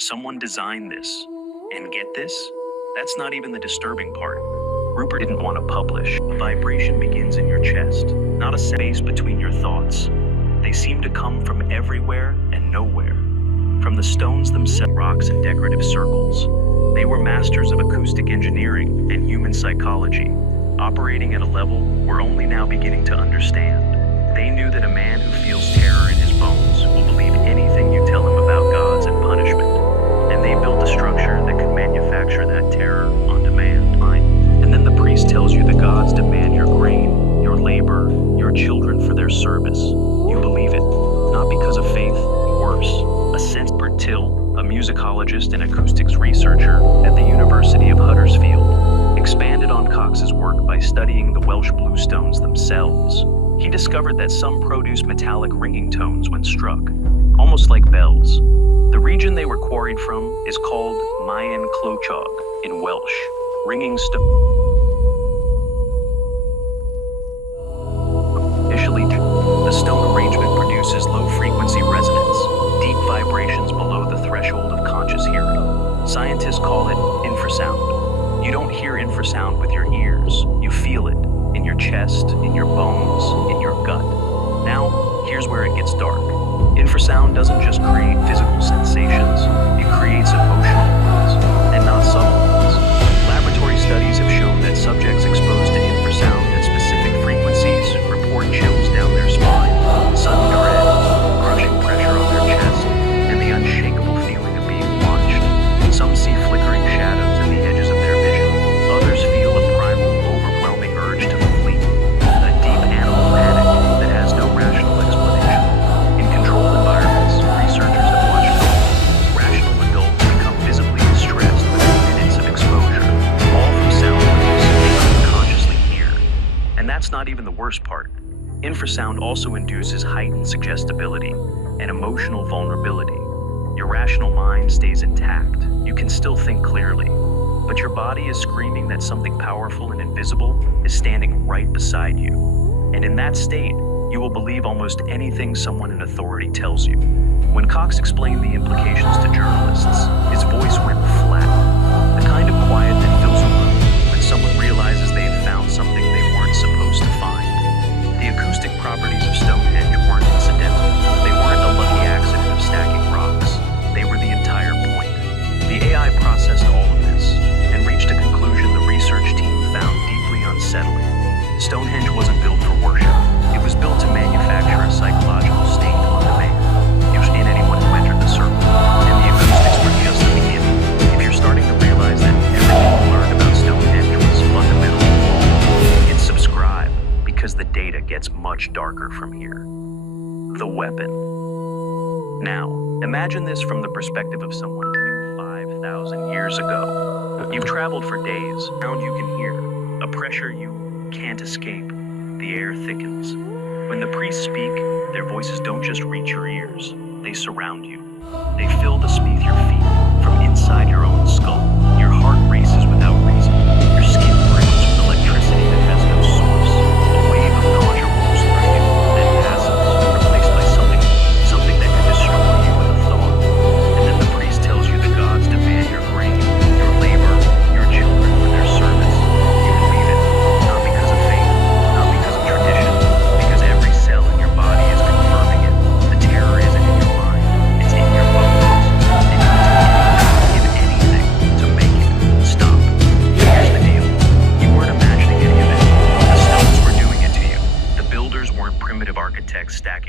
Someone designed this. And get this? That's not even the disturbing part. Rupert didn't want to publish. A vibration begins in your chest, not a space between your thoughts. They seem to come from everywhere and nowhere. From the stones themselves, rocks and decorative circles. They were masters of acoustic engineering and human psychology, operating at a level we're only now beginning to understand. They knew that a man who feels terror in his bones will believe anything you tell him about gods and punishment. And they built a structure that could manufacture that terror on demand. And then the priest tells you the gods demand your grain, your labor, your children for their service. You believe it, not because of faith, worse. A Bert Till, a musicologist and acoustics researcher at the University of Huddersfield, expanded on Cox's work by studying the Welsh bluestones themselves. He discovered that some produce metallic ringing tones when struck, almost like bells. The region they were quarried from is called Maen Clochog in Welsh, ringing stone. Initially, the stone arrangement produces low-frequency resonance, deep vibrations below the threshold of conscious hearing. Scientists call it infrasound. You don't hear infrasound with your ears. You feel it in your chest, in your bones, in your gut. Now, here's where it gets dark. Infrasound doesn't just create physical sensations, it creates emotional ones, and not subtle ones. Laboratory studies have shown that subjects exposed to infrasound at specific frequencies report chills down their spine, sudden dread, crushing pressure on their chest, and the unshakable feeling of being watched. Some see flickering shadows in the edges of their vision. Others feel a primal, overwhelming urge to flee, a deep animal panic that has no rational explanation. In controlled environments, researchers have watched rational adults become visibly distressed within minutes of exposure, all from sound waves they unconsciously hear. And that's not even the worst part. Infrasound also induces heightened suggestibility and emotional vulnerability. Your rational mind stays intact. You can still think clearly, but your body is screaming that something powerful and invisible is standing right beside you. And in that state, you will believe almost anything someone in authority tells you. When Cox explained the implications to journalists, his voice went flat. The kind of quiet that fills a room when someone realizes they have found something they weren't supposed to find. The acoustic properties of Stonehenge weren't incidental. They weren't a lucky accident of stacking rocks. They were the entire point. The AI processed all of this and reached a conclusion the research team found deeply unsettling. Stonehenge wasn't built for worship. It was built to manufacture a psychological state on demand, in anyone who entered the circle. And the acoustics were just the beginning. If you're starting to realize that everything you learned about Stonehenge was fundamentally wrong, hit subscribe, because the data gets much darker from here. The weapon. Now, imagine this from the perspective of someone living 5,000 years ago. You've traveled for days, sound you can hear, a pressure you can't escape. The air thickens. When the priests speak, their voices don't just reach your ears, they surround you. They fill the beneath your feet, from inside your own skull. Your heart races without reason. Your skin burns with electricity that has no source. A wave of nausea rolls through you, then passes, replaced by something that could destroy you with a thought. And then the priest tells you the gods demand your grain, your labor, your children for their service. You believe it, not because of faith, not because of tradition, because every cell in your body is confirming it. The terror isn't in your mind, it's in your bones. And you give anything to make it stop. Here's the deal. You weren't imagining any of it. The stones were doing it to you. The builders weren't primitive architects stacking